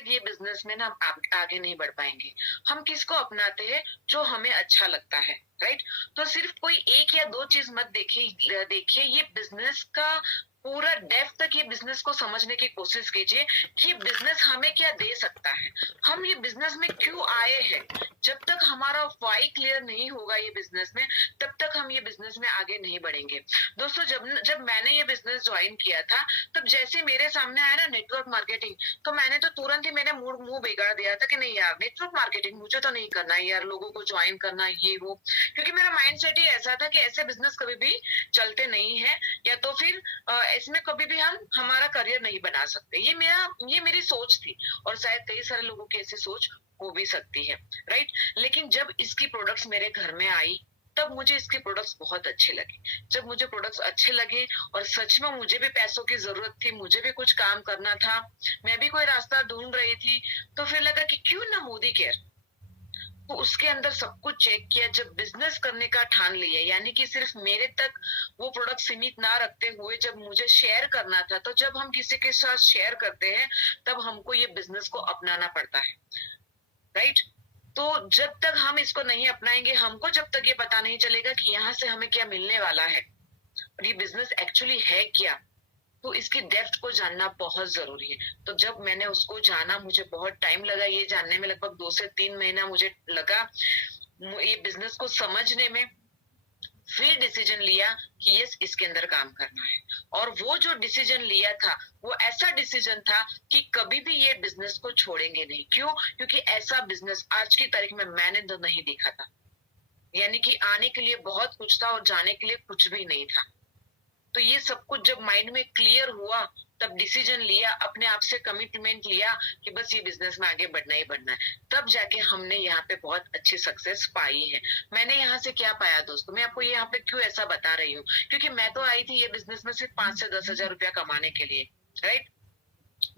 तक ये बिजनेस में ना हम आगे नहीं बढ़ पाएंगे। हम किसको अपनाते हैं? जो हमें अच्छा लगता है, राइट? तो सिर्फ कोई एक या दो चीज मत देखिए, देखिए ये बिजनेस का पूरा डेप्थ तक ये बिजनेस को समझने की कोशिश कीजिए कि ये बिजनेस हमें क्या दे सकता है, हम ये बिजनेस में क्यों आए हैं। जब तक हमारा व्हाई क्लियर नहीं होगा ये बिजनेस में, तब तक हम ये बिजनेस में आगे नहीं बढ़ेंगे। दोस्तों, जब जब मैंने ये बिजनेस ज्वाइन किया था, तब जैसे मेरे सामने आया ना नेटवर्क मार्केटिंग, तो मैंने तो तुरंत ही मैंने मुंह बिगाड़ दिया था कि नहीं यार, नेटवर्क मार्केटिंग मुझे तो नहीं करना है यार, लोगों को ज्वाइन करना ये वो। क्योंकि मेरा माइंडसेट ही ऐसा था कि ऐसे बिजनेस कभी भी चलते नहीं है, या तो फिर इसमें कभी भी हम हमारा करियर नहीं बना सकते। ये मेरी सोच थी, और शायद कई सारे लोगों की ऐसी सोच हो भी सकती है, राइट? लेकिन जब इसकी प्रोडक्ट्स मेरे घर में आई, तब मुझे इसके प्रोडक्ट्स बहुत अच्छे लगे। जब मुझे प्रोडक्ट्स अच्छे लगे और सच में मुझे भी पैसों की जरूरत थी, मुझे भी कुछ काम करना था, मैं भी कोई रास्ता ढूंढ रही थी, तो फिर लगा कि क्यों ना मोदी केयर। तो उसके अंदर सब कुछ चेक किया। जब बिजनेस करने का ठान लिया, यानी कि सिर्फ मेरे तक वो प्रोडक्ट सीमित ना रखते हुए जब मुझे शेयर करना था, तो जब हम किसी के साथ शेयर करते हैं, तब हमको ये बिजनेस को अपनाना पड़ता है, राइट? तो जब तक हम इसको नहीं अपनाएंगे, हमको जब तक ये पता नहीं चलेगा कि यहाँ से हमें क्या मिलने वाला है और ये बिजनेस एक्चुअली है क्या, तो इसकी डेप्थ को जानना बहुत जरूरी है। तो जब मैंने उसको जाना, मुझे बहुत टाइम लगा ये जानने में, लगभग 2 से 3 महीना मुझे लगा ये बिजनेस को समझने में। फिर डिसीजन लिया कि यस, इसके अंदर काम करना है। और वो जो डिसीजन लिया था, वो ऐसा डिसीजन था कि कभी भी ये बिजनेस को छोड़ेंगे नहीं। क्यों? क्योंकि ऐसा बिजनेस आज की तारीख में मैंने तो नहीं देखा था। यानी कि आने के लिए बहुत कुछ था और जाने के लिए कुछ भी नहीं था। तो ये सब कुछ जब माइंड में क्लियर हुआ, तब डिसीजन लिया, अपने आप से कमिटमेंट लिया कि बस ये बिजनेस में आगे बढ़ना ही बढ़ना है। तब जाके हमने यहाँ पे बहुत अच्छी सक्सेस पाई है। मैंने यहाँ से क्या पाया दोस्तों, मैं आपको यहाँ पे क्यों ऐसा बता रही हूँ, क्योंकि मैं तो आई थी ये बिजनेस में सिर्फ 5 से 10 हजार रुपया कमाने के लिए, राइट?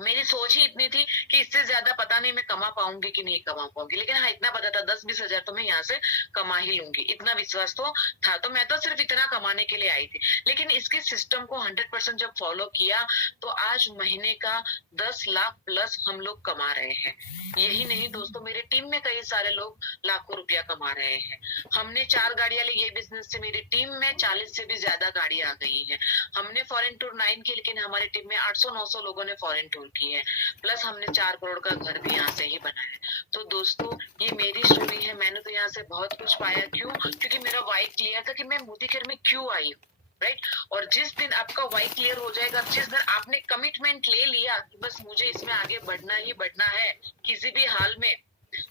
मेरी सोच ही इतनी थी कि इससे ज्यादा पता नहीं मैं कमा पाऊंगी कि नहीं कमा पाऊंगी, लेकिन हाँ, इतना पता था 10-20 हजार तो मैं यहाँ से कमा ही लूंगी, इतना विश्वास तो था। तो मैं तो सिर्फ इतना कमाने के लिए आई थी। लेकिन इसके सिस्टम को 100% जब फॉलो किया, तो आज महीने का 10 लाख प्लस हम लोग कमा रहे हैं। यही नहीं दोस्तों, मेरे टीम में कई सारे लोग लाखों रुपया कमा रहे हैं। हमने 4 गाड़ियां ली ये बिजनेस से, मेरी टीम में 40 से भी ज्यादा गाड़ी आ गई है। हमने फॉरेन टूर 9 की, लेकिन हमारी टीम में 800-900 लोगों ने फॉरेन टूर की है। प्लस हमने 4 करोड़ का घर भी यहाँ से ही बनाया है। तो दोस्तों, ये मेरी स्टोरी है। मैंने तो यहाँ से बहुत कुछ पाया। क्यों? क्योंकि मेरा वाई क्लियर था कि मैं मोदी केयर में क्यों आई हूँ, राइट? और जिस दिन आपका वाई क्लियर हो जाएगा, जिस दिन आपने कमिटमेंट ले लिया कि बस मुझे इसमें आगे बढ़ना ही बढ़ना है किसी भी हाल में,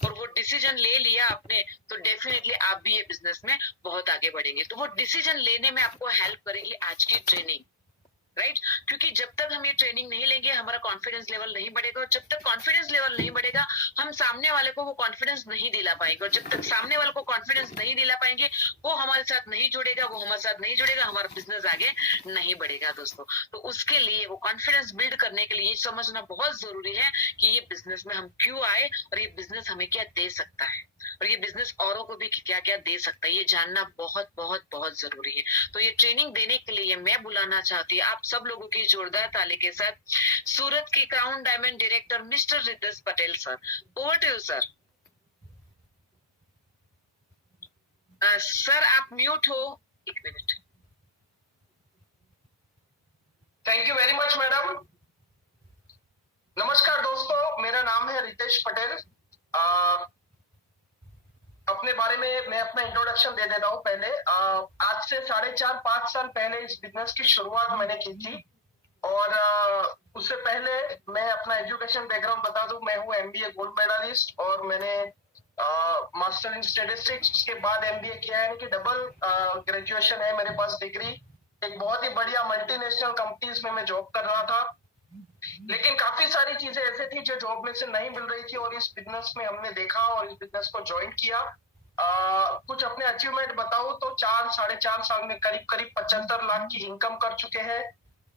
और वो डिसीजन ले लिया आपने, तो डेफिनेटली आप भी ये बिजनेस में बहुत आगे बढ़ेंगे। तो वो डिसीजन लेने में आपको हेल्प करेगी आज की ट्रेनिंग, राइट? क्योंकि जब तक हम ये ट्रेनिंग नहीं लेंगे, हमारा कॉन्फिडेंस लेवल नहीं बढ़ेगा, और जब तक कॉन्फिडेंस लेवल नहीं बढ़ेगा, हम सामने वाले को वो कॉन्फिडेंस नहीं दिला पाएंगे, और जब तक सामने वाले को कॉन्फिडेंस नहीं दिला पाएंगे, वो हमारे साथ नहीं जुड़ेगा, वो हमारे साथ नहीं जुड़ेगा, हमारा बिजनेस आगे नहीं बढ़ेगा दोस्तों। तो उसके लिए वो कॉन्फिडेंस बिल्ड करने के लिए ये समझना बहुत जरूरी है कि ये बिजनेस में हम क्यों आए, और ये बिजनेस हमें क्या दे सकता है, और ये बिजनेस औरों को भी क्या क्या दे सकता है, ये जानना बहुत बहुत बहुत जरूरी है। तो ये ट्रेनिंग देने के लिए मैं बुलाना चाहती हूँ आप सब लोगों की जोरदार ताली के साथ सूरत के crown diamond director mister Ritesh Patel sir. Over to you sir. सर आप म्यूट हो, 1 minute. Thank you very much madam. नमस्कार दोस्तों, मेरा नाम है रितेश पटेल। अपने बारे में मैं अपना इंट्रोडक्शन दे देता हूँ पहले। आज से 4.5-5 साल पहले इस बिजनेस की शुरुआत मैंने की थी, और उससे पहले मैं अपना एजुकेशन बैकग्राउंड बता दूं। मैं हूँ एमबीए गोल्ड मेडलिस्ट, और मैंने मास्टर इन स्टेटिस्टिक्स, उसके बाद एमबीए किया है, यानी कि डबल ग्रेजुएशन है मेरे पास डिग्री। एक बहुत ही बढ़िया मल्टीनेशनल कंपनीज में मैं जॉब कर रहा था, लेकिन काफी सारी चीजें ऐसे थी जो जॉब में से नहीं मिल रही थी, और इस बिजनेस में हमने देखा और इस बिजनेस को ज्वाइन किया। कुछ अपने अचीवमेंट बताऊं तो 4-4.5 साल में करीब करीब 75 लाख की इनकम कर चुके हैं।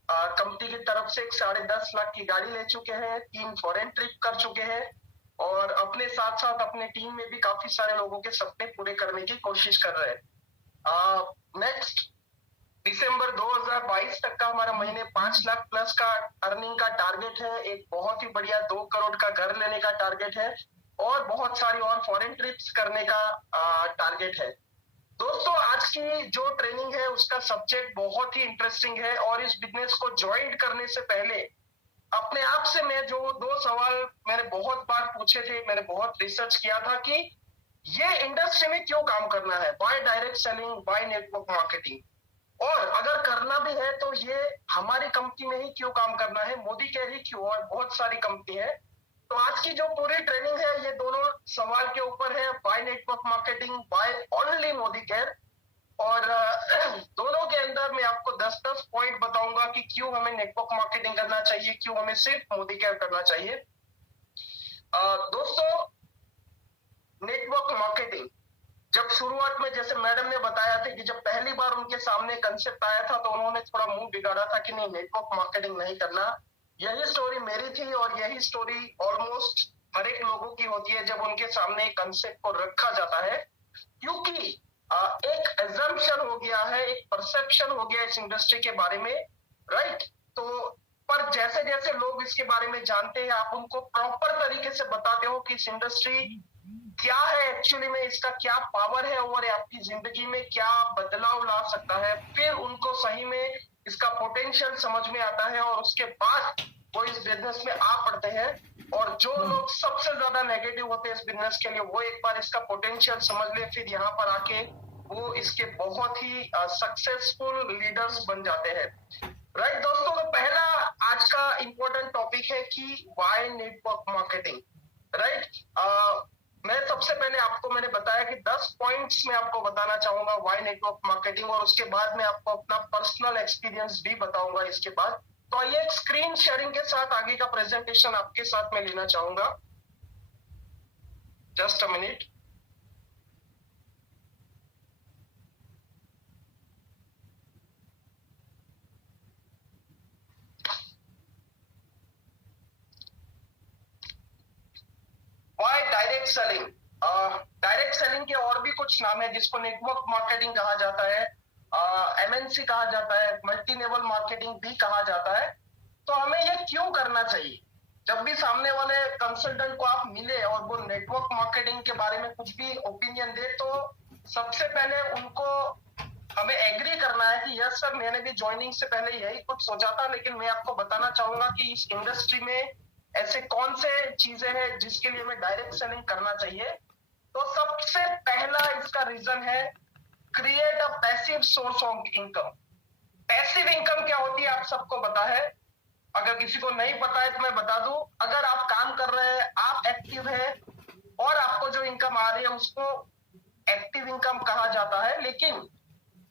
कंपनी की तरफ से 10.5 लाख की गाड़ी ले चुके हैं, 3 फॉरेन ट्रिप कर चुके हैं, और अपने साथ साथ अपने टीम में भी काफी सारे लोगों के सपने पूरे करने की कोशिश कर रहे हैं। नेक्स्ट। दिसंबर 2022 तक का हमारा महीने 5 लाख प्लस का अर्निंग का टारगेट है। एक बहुत ही बढ़िया 2 करोड़ का घर लेने का टारगेट है और बहुत सारी और फॉरेन ट्रिप्स करने का टारगेट है। दोस्तों, आज की जो ट्रेनिंग है उसका सब्जेक्ट बहुत ही इंटरेस्टिंग है और इस बिजनेस को ज्वाइन करने से पहले अपने आप से मैं जो 2 सवाल मैंने बहुत बार पूछे थे, मैंने बहुत रिसर्च किया था कि ये इंडस्ट्री में क्यों काम करना है, by direct selling, by network marketing, और अगर करना भी है तो ये हमारी कंपनी में ही क्यों काम करना है, मोदी केयर ही क्यों, और बहुत सारी कंपनी है। तो आज की जो पूरी ट्रेनिंग है ये दोनों सवाल के ऊपर है, by network marketing, by only Modi care. और दोनों के अंदर मैं आपको 10-10 पॉइंट बताऊंगा कि क्यों हमें नेटवर्क मार्केटिंग करना चाहिए, क्यों हमें सिर्फ मोदी केयर करना चाहिए। दोस्तों, नेटवर्क मार्केटिंग जब शुरुआत में, जैसे मैडम ने बताया था कि जब पहली बार उनके सामने कंसेप्ट आया था तो उन्होंने थोड़ा मुंह बिगाड़ा था कि नहीं, नेटवर्क मार्केटिंग नहीं करना। यही स्टोरी मेरी थी और यही स्टोरी ऑलमोस्ट हर एक लोगों की होती है जब उनके सामने कंसेप्ट को रखा जाता है, क्योंकि एक एजम्पशन हो गया है, एक परसेप्शन हो गया इस इंडस्ट्री के बारे में, राइट। तो पर जैसे जैसे लोग इसके बारे में जानते हैं, आप उनको प्रॉपर तरीके से बताते हो कि इस इंडस्ट्री क्या है एक्चुअली में, इसका क्या पावर है और आपकी जिंदगी में क्या बदलाव ला सकता है, फिर उनको सही में इसका पोटेंशियल समझ में आता है और उसके बाद वो इस बिजनेस में आ पड़ते हैं। और जो लोग सबसे ज्यादा नेगेटिव होते हैं इस बिजनेस के लिए, वो एक बार इसका पोटेंशियल समझ ले, फिर यहाँ पर आके वो इसके बहुत ही सक्सेसफुल लीडर्स बन जाते हैं, राइट। दोस्तों, तो पहला आज का इंपॉर्टेंट टॉपिक है कि व्हाई नेटवर्क मार्केटिंग, राइट। मैं सबसे पहले आपको मैंने बताया कि 10 पॉइंट्स मैं आपको बताना चाहूंगा व्हाई नेटवर्क मार्केटिंग, और उसके बाद मैं आपको अपना पर्सनल एक्सपीरियंस भी बताऊंगा इसके बाद। तो आइए एक स्क्रीन शेयरिंग के साथ आगे का प्रेजेंटेशन आपके साथ में लेना चाहूंगा, just a minute. Why direct selling. Direct selling के और भी कुछ नाम है जिसको नेटवर्क मार्केटिंग कहा जाता है, एमएनसी कहा जाता है, मल्टी लेवल मार्केटिंग भी कहा जाता है। तो हमें ये क्यों करना चाहिए? जब भी सामने वाले कंसल्टेंट को आप मिले और वो नेटवर्क मार्केटिंग के बारे में कुछ भी ओपिनियन दे, तो सबसे पहले उनको हमें एग्री करना है कि यस सर, मैंने भी ज्वाइनिंग से पहले यही कुछ सोचा था, लेकिन मैं आपको बताना चाहूंगा कि इस इंडस्ट्री में ऐसे कौन से चीजें हैं जिसके लिए हमें डायरेक्ट सेलिंग करना चाहिए। तो सबसे पहला इसका रीजन है, create a passive source of income. Passive income क्या होती है आप सबको पता है, अगर किसी को नहीं पता है तो मैं बता दूं। अगर आप काम कर रहे हैं, आप एक्टिव है और आपको जो इनकम आ रही है उसको एक्टिव इनकम कहा जाता है, लेकिन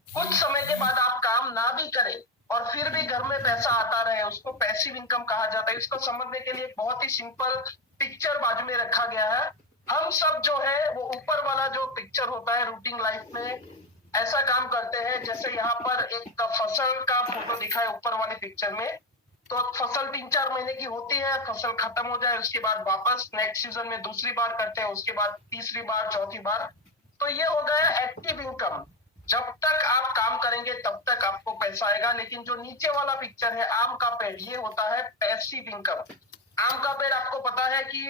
कुछ समय के बाद आप काम ना भी करें और फिर भी घर में पैसा आता रहे, उसको पैसिव इनकम कहा जाता है। इसको समझने के लिए बहुत ही सिंपल पिक्चर बाजू में रखा गया है। हम सब जो है वो ऊपर वाला जो पिक्चर होता है रूटीन लाइफ में ऐसा काम करते हैं, जैसे यहाँ पर एक फसल का फोटो दिखा है ऊपर वाली पिक्चर में। तो फसल 3-4 महीने की होती है, फसल खत्म हो जाए उसके बाद वापस नेक्स्ट सीजन में दूसरी बार करते हैं, उसके बाद तीसरी बार, चौथी बार। तो ये हो गया एक्टिव इनकम। जब तक आप काम करेंगे तब तक आपको पैसा आएगा। लेकिन जो नीचे वाला पिक्चर है आम का पेड़, ये होता है पैसिव इनकम। आम का पेड़ आपको पता है कि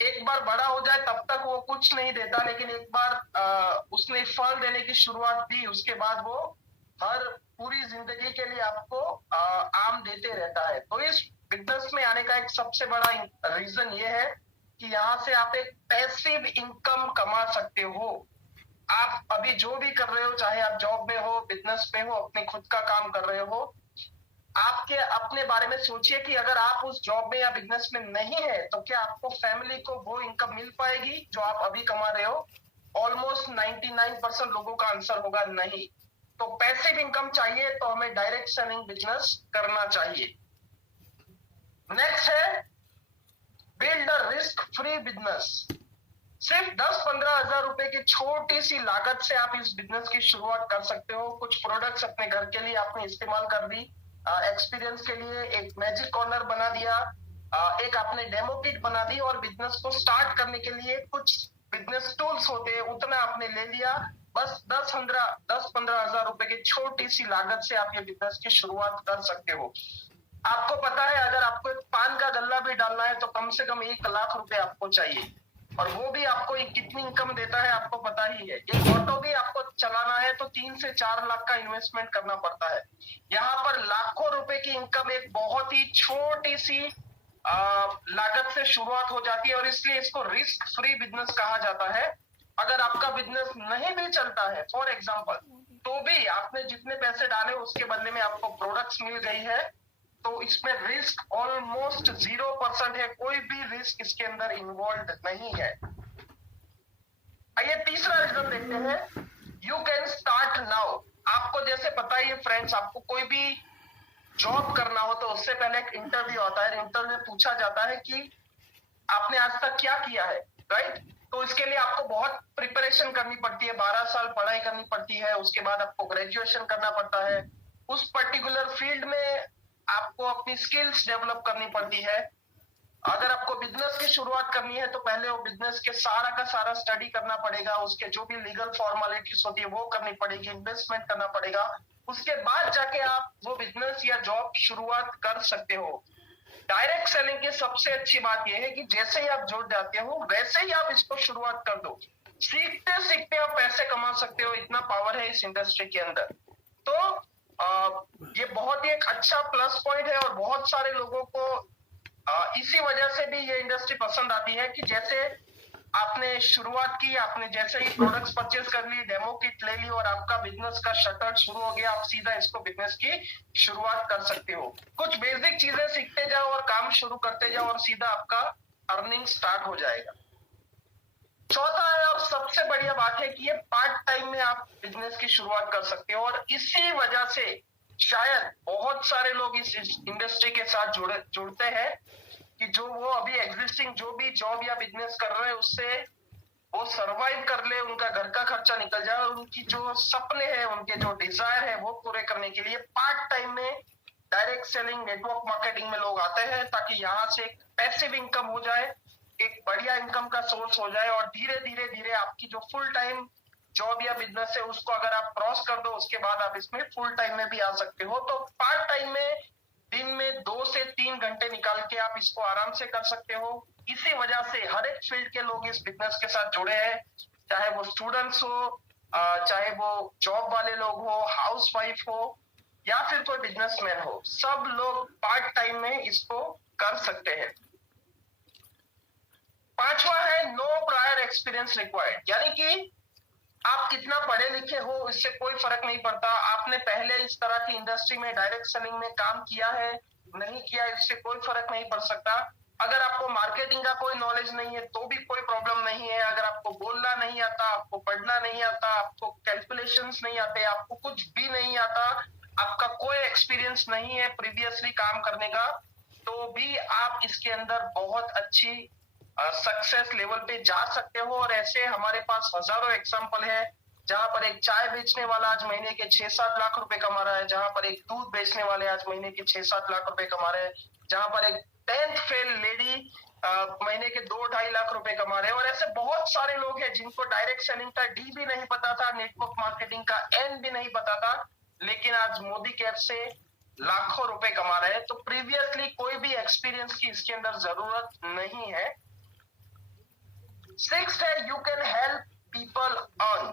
एक बार बड़ा हो जाए तब तक वो कुछ नहीं देता, लेकिन एक बार उसने फल देने की शुरुआत की उसके बाद वो हर पूरी जिंदगी के लिए आपको आम देते रहता है। तो इस बिजनेस में आने का एक सबसे बड़ा रीजन ये है कि यहाँ से आप एक पैसिव इनकम कमा सकते हो। आप अभी जो भी कर रहे हो, चाहे आप जॉब में हो, बिजनेस में हो, अपने खुद का काम कर रहे हो, आपके अपने बारे में सोचिए कि अगर आप उस जॉब में या बिजनेस में नहीं है तो क्या आपको फैमिली को वो इनकम मिल पाएगी जो आप अभी कमा रहे हो? ऑलमोस्ट 99% लोगों का आंसर होगा नहीं। तो पैसिव इनकम चाहिए तो हमें डायरेक्ट सेलिंग बिजनेस करना चाहिए। नेक्स्ट है build a risk free business. सिर्फ 10-15 हजार रुपए की छोटी सी लागत से आप इस बिजनेस की शुरुआत कर सकते हो। कुछ प्रोडक्ट्स अपने घर के लिए आपने इस्तेमाल कर दी, एक्सपीरियंस के लिए एक मैजिक कॉर्नर बना दिया, एक आपने डेमो किट बना दी और बिजनेस को स्टार्ट करने के लिए कुछ बिजनेस टूल्स होते हैं उतना आपने ले लिया, बस 10-15 हजार रुपए की छोटी सी लागत से आप ये बिजनेस की शुरुआत कर सकते हो। आपको पता है अगर आपको एक पान का गल्ला भी डालना है तो कम से कम 1 लाख रुपए आपको चाहिए, और वो भी आपको कितनी इनकम देता है आपको पता ही है। एक ऑटो भी आपको चलाना है तो 3 से 4 लाख का इन्वेस्टमेंट करना पड़ता है। यहाँ पर लाखों रुपए की इनकम एक बहुत ही छोटी सी लागत से शुरुआत हो जाती है, और इसलिए इसको रिस्क फ्री बिजनेस कहा जाता है। अगर आपका बिजनेस नहीं भी चलता है फॉर एग्जाम्पल, तो भी आपने जितने पैसे डाले उसके बदले में आपको प्रोडक्ट्स मिल गई है, तो इसमें रिस्क ऑलमोस्ट 0% है, कोई भी रिस्क इसके अंदर इन्वॉल्व नहीं है। आइए तीसरा रीजन देखते हैं, यू कैन स्टार्ट नाउ। आपको जैसे पता ही है फ्रेंड्स, आपको कोई भी जॉब करना हो तो उससे पहले एक इंटरव्यू आता है, इंटरव्यू में पूछा जाता है कि आपने आज तक क्या किया है, राइट। तो इसके लिए आपको बहुत प्रिपरेशन करनी पड़ती है, 12 साल पढ़ाई करनी पड़ती है, उसके बाद आपको ग्रेजुएशन करना पड़ता है, उस पर्टिकुलर फील्ड में आपको अपनी स्किल्स डेवलप करनी पड़ती है। अगर आपको बिजनेस की शुरुआत करनी है तो पहले वो बिजनेस के सारा का सारा स्टडी करना पड़ेगा, उसके जो भी लीगल फॉर्मेलिटीज होती है वो करनी पड़ेगी, इन्वेस्टमेंट करना पड़ेगा, उसके बाद जाके आप वो बिजनेस या जॉब शुरुआत कर सकते हो। डायरेक्ट सेलिंग की सबसे अच्छी बात यह है कि जैसे ही आप जुड़ जाते हो वैसे ही आप इसको शुरुआत कर दो, सीखते सीखते आप पैसे कमा सकते हो, इतना पावर है इस इंडस्ट्री के अंदर। तो ये बहुत ही एक अच्छा प्लस पॉइंट है, और बहुत सारे लोगों को इसी वजह से भी ये इंडस्ट्री पसंद आती है कि जैसे आपने शुरुआत की, आपने जैसे ही प्रोडक्ट्स परचेज कर ली, डेमो किट ले ली, और आपका बिजनेस का शटर शुरू हो गया, आप सीधा इसको बिजनेस की शुरुआत कर सकते हो। कुछ बेसिक चीजें सीखते जाओ और काम शुरू करते जाओ, और सीधा आपका अर्निंग स्टार्ट हो जाएगा। चौथा है, और सबसे बढ़िया बात है कि ये पार्ट टाइम में आप बिजनेस की शुरुआत कर सकते हो, और इसी वजह से शायद बहुत सारे लोग इस इंडस्ट्री के साथ जुड़ते हैं कि जो वो अभी एग्जिस्टिंग जो भी जॉब या बिजनेस कर रहे हैं उससे वो सरवाइव कर ले, उनका घर का खर्चा निकल जाए, और उनकी जो सपने हैं, उनके जो डिजायर है वो पूरे करने के लिए पार्ट टाइम में डायरेक्ट सेलिंग, नेटवर्क मार्केटिंग में लोग आते हैं, ताकि यहाँ से एक पैसिव इनकम हो जाए, एक बढ़िया इनकम का सोर्स हो जाए, और धीरे धीरे धीरे आपकी जो फुल टाइम जॉब या बिजनेस है उसको अगर आप क्रॉस कर दो उसके बाद आप इसमें फुल टाइम में भी आ सकते हो। तो पार्ट टाइम में दिन में 2 से 3 घंटे निकाल के आप इसको आराम से कर सकते हो। इसी वजह से हर एक फील्ड के लोग इस बिजनेस के साथ जुड़े हैं, चाहे वो स्टूडेंट्स हो, चाहे वो जॉब वाले लोग हो, हाउस वाइफ हो, या फिर कोई बिजनेसमैन हो, सब लोग पार्ट टाइम में इसको कर सकते हैं। पांचवा है, नो प्रायर एक्सपीरियंस रिक्वायर्ड, यानी कि आप कितना पढ़े लिखे हो इससे कोई फर्क नहीं पड़ता, आपने पहले इस तरह की इंडस्ट्री में डायरेक्ट सेलिंग में काम किया है नहीं किया, इससे कोई फर्क नहीं पड़ सकता। अगर आपको मार्केटिंग का कोई नॉलेज नहीं है तो भी कोई प्रॉब्लम नहीं है, अगर आपको बोलना नहीं आता, आपको पढ़ना नहीं आता, आपको कैलकुलेशंस नहीं आते, आपको कुछ भी नहीं आता, आपका कोई एक्सपीरियंस नहीं है प्रीवियसली काम करने का, तो भी आप इसके अंदर बहुत अच्छी सक्सेस लेवल पे जा सकते हो। और ऐसे हमारे पास हजारों एग्जांपल है, जहां पर एक चाय बेचने वाला आज महीने के 6-7 लाख रुपए कमा रहा है, जहां पर एक दूध बेचने वाले आज महीने के 6-7 लाख रुपए कमा रहे हैं, जहां पर एक 10th फेल लेडी महीने के 2-2.5 लाख रुपए कमा रहे हैं। और ऐसे बहुत सारे लोग हैं जिनको डायरेक्ट सेलिंग का डी भी नहीं पता था, नेटवर्क मार्केटिंग का एन भी नहीं पता था, लेकिन आज मोदी कैप से लाखों रुपए कमा रहे हैं। तो प्रीवियसली कोई भी एक्सपीरियंस की इसके अंदर जरूरत नहीं है। 6th है, you can help people earn.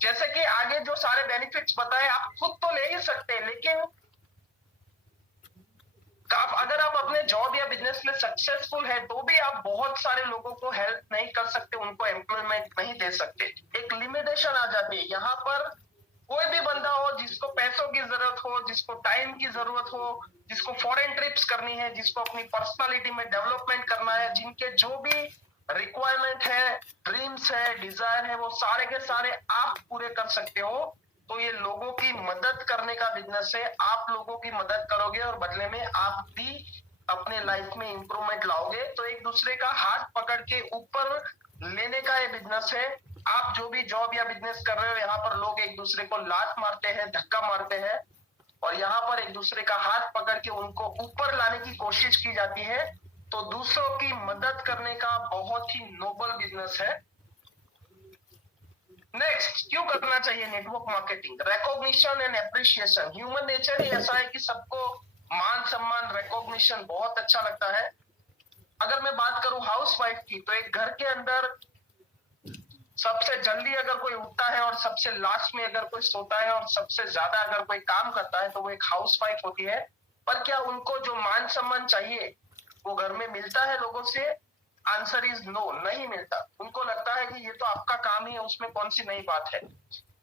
जैसे कि आगे जो सारे बेनिफिट्स बताए आप खुद तो ले ही सकते हैं, लेकिन अगर आप अपने जॉब या बिजनेस में सक्सेसफुल है तो भी आप बहुत सारे लोगों को हेल्प नहीं कर सकते, उनको एम्प्लॉयमेंट नहीं दे सकते, एक लिमिटेशन आ जाती है। यहाँ पर कोई भी बंदा हो जिसको पैसों की जरूरत हो, जिसको टाइम की जरूरत हो, जिसको फॉरेन ट्रिप्स करनी है, जिसको अपनी पर्सनालिटी में डेवलपमेंट करना है, जिनके जो भी रिक्वायरमेंट है, ड्रीम्स है, डिजायर है, वो सारे के सारे आप पूरे कर सकते हो। तो ये लोगों की मदद करने का बिजनेस है, आप लोगों की मदद करोगे और बदले में आप भी अपने लाइफ में इंप्रूवमेंट लाओगे। तो एक दूसरे का हाथ पकड़ के ऊपर लेने का ये बिजनेस है। आप जो भी जॉब या बिजनेस कर रहे हो, यहाँ पर लोग एक दूसरे को लात मारते हैं, धक्का मारते हैं, और यहाँ पर एक दूसरे का हाथ पकड़ के उनको ऊपर लाने की कोशिश की जाती है। तो दूसरों की मदद करने का बहुत ही नोबल बिजनेस है। नेक्स्ट, क्यों करना चाहिए network marketing? Recognition and appreciation. Human nature ही ऐसा है कि सबको मान सम्मान, रिकॉग्निशन बहुत अच्छा लगता है। अगर मैं बात करूं हाउसवाइफ की, तो एक घर के अंदर सबसे जल्दी अगर कोई उठता है और सबसे लास्ट में अगर कोई सोता है और सबसे ज्यादा अगर कोई काम करता है तो वो एक हाउसवाइफ होती है। पर क्या उनको जो मान सम्मान चाहिए वो घर में मिलता है लोगों से? आंसर इज नो, नहीं मिलता। उनको लगता है कि ये तो आपका काम ही है, उसमें कौन सी नई बात है।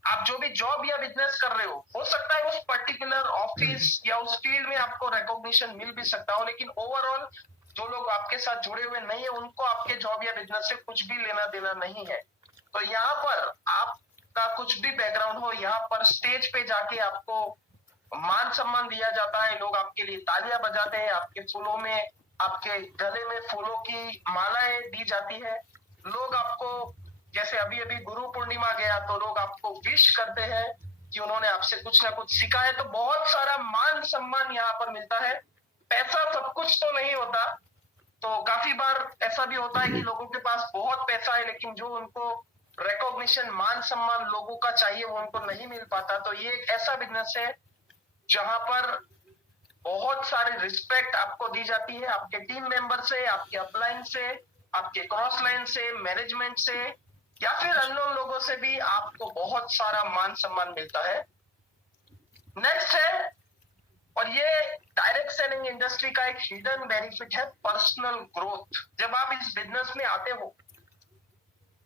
आप जो भी जॉब या बिजनेस कर रहे हो सकता है उस पर्टिकुलर ऑफिस या उस फील्ड में आपको रिकॉग्निशन मिल भी सकता हो, लेकिन ओवरऑल जो लोग आपके साथ जुड़े हुए नहीं है उनको आपके जॉब या बिजनेस से कुछ भी लेना देना नहीं है। तो यहाँ पर आपका कुछ भी बैकग्राउंड हो, यहाँ पर स्टेज पे जाके आपको मान सम्मान दिया जाता है, लोग आपके लिए तालियां बजाते हैं, आपके फूलों में, आपके गले में फूलों की मालाएं दी जाती है। लोग आपको, जैसे अभी अभी गुरु पूर्णिमा गया तो लोग आपको विश करते हैं कि उन्होंने आपसे कुछ ना कुछ सीखा है। तो बहुत सारा मान सम्मान यहाँ पर मिलता है। पैसा सब कुछ तो नहीं होता। तो काफी बार ऐसा भी होता है कि लोगों के पास बहुत पैसा है लेकिन जो उनको रिकॉग्निशन, मान सम्मान लोगों का चाहिए वो उनको नहीं मिल पाता। तो ये एक ऐसा बिजनेस है जहां पर बहुत सारी रिस्पेक्ट आपको दी जाती है, आपके टीम मेंबर से, आपके अपलाइन से, आपके क्रॉस लाइन से, मैनेजमेंट से, या फिर अननोन लोगों से भी आपको बहुत सारा मान सम्मान मिलता है। नेक्स्ट है, और ये डायरेक्ट सेलिंग इंडस्ट्री का एक हिडन बेनिफिट है, पर्सनल ग्रोथ। जब आप इस बिजनेस में आते हो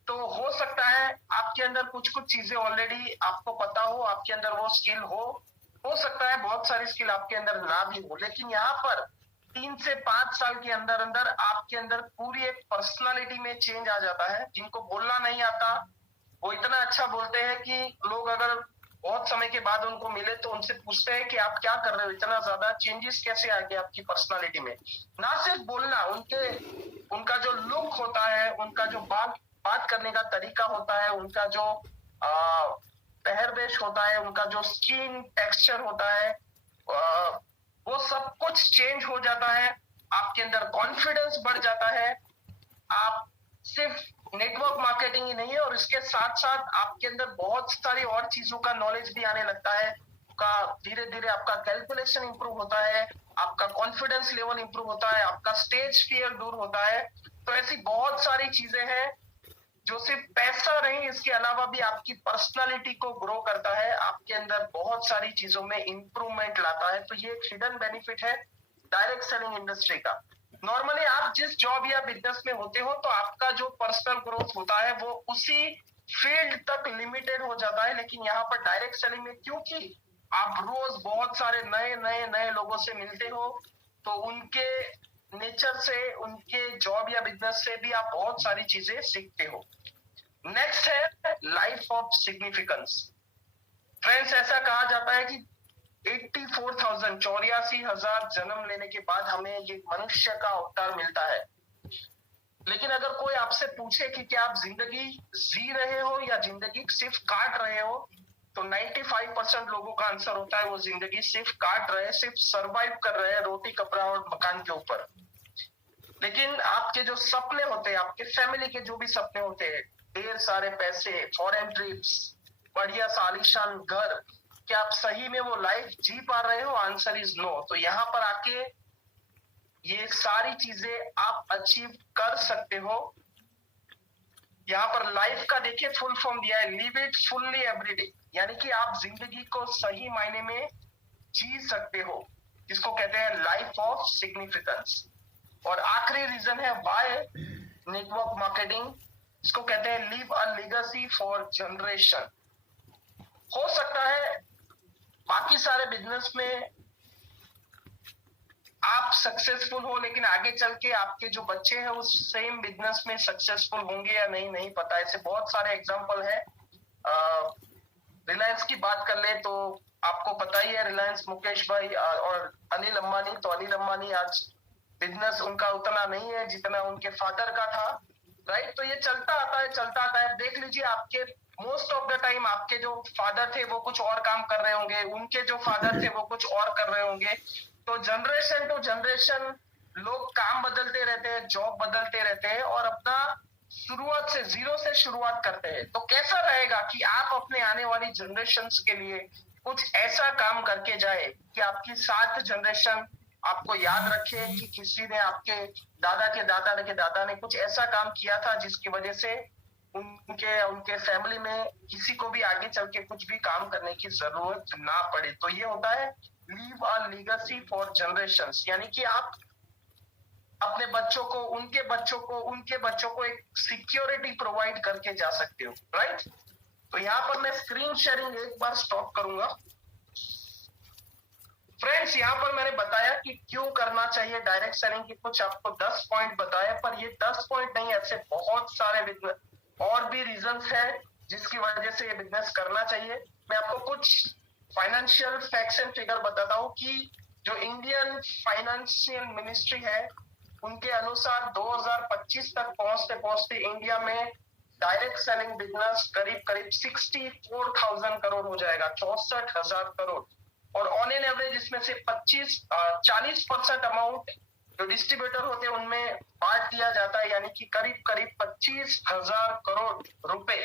तो हो सकता है आपके अंदर कुछ कुछ चीजें ऑलरेडी आपको पता हो, आपके अंदर वो स्किल हो सकता है बहुत सारी स्किल आपके अंदर ना भी हो, लेकिन यहाँ पर 3 से 5 साल के अंदर अंदर आपके अंदर पूरी एक पर्सनालिटी में चेंज आ जाता है। जिनको बोलना नहीं आता वो इतना अच्छा बोलते हैं कि लोग अगर बहुत समय के बाद उनको मिले तो उनसे पूछते हैं कि आप क्या कर रहे हो, इतना ज्यादा चेंजेस कैसे आ गए आपकी पर्सनालिटी में। ना सिर्फ बोलना, उनका जो लुक होता है, उनका जो बात करने का तरीका होता है, उनका जो पहरवेश होता है, उनका जो स्किन टेक्सचर होता है, वो सब कुछ चेंज हो जाता है। आपके अंदर कॉन्फिडेंस बढ़ जाता है। आप सिर्फ नेटवर्क मार्केटिंग ही नहीं है, और इसके साथ साथ आपके अंदर बहुत सारी और चीजों का नॉलेज भी आने लगता है। का धीरे धीरे आपका कैलकुलेशन इंप्रूव होता है, आपका कॉन्फिडेंस लेवल इंप्रूव होता है, आपका स्टेज फियर दूर होता है। तो ऐसी बहुत सारी चीजें हैं जो सिर्फ पैसा नहीं, इसके अलावा भी आपकी पर्सनालिटी को ग्रो करता है, आपके अंदर बहुत सारी चीजों में इंप्रूवमेंट लाता है। तो ये एक हिडन बेनिफिट है डायरेक्ट सेलिंग इंडस्ट्री का। नॉर्मली आप जिस जॉब या बिजनेस में होते हो तो आपका जो पर्सनल ग्रोथ होता है वो उसी फील्ड तक लिमिटेड हो जाता है, लेकिन यहाँ पर डायरेक्ट सेलिंग में क्योंकि आप रोज बहुत सारे नए नए नए लोगों से मिलते हो तो उनके नेचर से, उनके जॉब या बिजनेस से भी आप बहुत सारी चीजें सीखते हो। नेक्स्ट है लाइफ ऑफ सिग्निफिकेंस। फ्रेंड्स, ऐसा कहा जाता है कि 84,000 जन्म लेने के बाद हमें ये मनुष्य का अवतार मिलता है। लेकिन अगर कोई आपसे पूछे कि क्या आप जिंदगी जी रहे हो या जिंदगी सिर्फ काट रहे हो, तो 95% लोगों का आंसर होता है वो जिंदगी सिर्फ काट रहे हैं, सिर्फ सरवाइव कर रहे हैं रोटी कपड़ा और मकान के ऊपर। लेकिन आपके जो सपने होते हैं, आपके फैमिली के जो भी सपने होते हैं, ढेर सारे पैसे, फॉरेन ट्रिप्स, बढ़िया सालिशान घर, क्या आप सही में वो लाइफ जी पा रहे हो? Answer is no. तो यहाँ पर आके ये सारी चीजें आप अचीव कर सकते हो। यहाँ पर लाइफ का देखिए फुल फॉर्म दिया है, लिव इट फुल्ली एवरीडे, यानी कि आप जिंदगी को सही मायने में जी सकते हो, जिसको कहते हैं लाइफ ऑफ सिग्निफिकेंस। और आखिरी रीजन है व्हाई नेटवर्क मार्केटिंग, इसको कहते हैं leave a legacy for generation. हो सकता है बाकी सारे बिजनेस में आप सक्सेसफुल हो, लेकिन आगे चल के आपके जो बच्चे हैं उस सेम बिजनेस में सक्सेसफुल होंगे या नहीं, नहीं पता। ऐसे बहुत सारे एग्जांपल है। रिलायंस की बात कर ले तो आपको पता ही है, रिलायंस मुकेश भाई और अनिल अंबानी। तो अनिल अंबानी आज बिजनेस उनका उतना नहीं है जितना उनके फादर का था, राइट। तो ये चलता आता है। देख लीजिए, आपके मोस्ट ऑफ द टाइम आपके जो फादर थे वो कुछ और काम कर रहे होंगे, उनके जो फादर थे वो कुछ और कर रहे होंगे। तो जनरेशन टू जनरेशन लोग काम बदलते रहते हैं, जॉब बदलते रहते हैं और अपना शुरुआत से जीरो से शुरुआत करते हैं। तो कैसा रहेगा कि आप अपने आने वाली जनरेशन्स के लिए कुछ ऐसा काम करके जाए कि आपकी 7 जनरेशन आपको याद रखे कि किसी ने आपके दादा ने कुछ ऐसा काम किया था जिसकी वजह से उनके उनके फैमिली में किसी को भी आगे चल के कुछ भी काम करने की जरूरत ना पड़े। तो ये होता है leave a legacy for generations, यानी कि आप अपने बच्चों को, उनके बच्चों को एक सिक्योरिटी प्रोवाइड करके जा सकते हो, राइट। तो यहाँ पर मैं स्क्रीन शेयरिंग एक बार स्टॉप करूंगा। फ्रेंड्स, यहाँ पर मैंने बताया कि क्यों करना चाहिए डायरेक्ट सेलिंग की, कुछ आपको 10 पॉइंट बताए, पर ये 10 पॉइंट नहीं, ऐसे बहुत सारे और भी रीजंस है जिसकी वजह से ये बिजनेस करना चाहिए। मैं आपको कुछ फाइनेंशियल फैक्ट्स एंड फिगर बताता हूँ कि जो इंडियन फाइनेंशियल मिनिस्ट्री है उनके अनुसार 2025 तक पहुंचते पहुंचते इंडिया में डायरेक्ट सेलिंग बिजनेस करीब करीब 64,000 करोड़ हो जाएगा, 64,000 करोड़। और ऑन एन एवरेज इसमें से 40% अमाउंट जो डिस्ट्रीब्यूटर होते हैं उनमें बांट दिया जाता है, यानी कि करीब करीब 25,000 करोड़ रुपए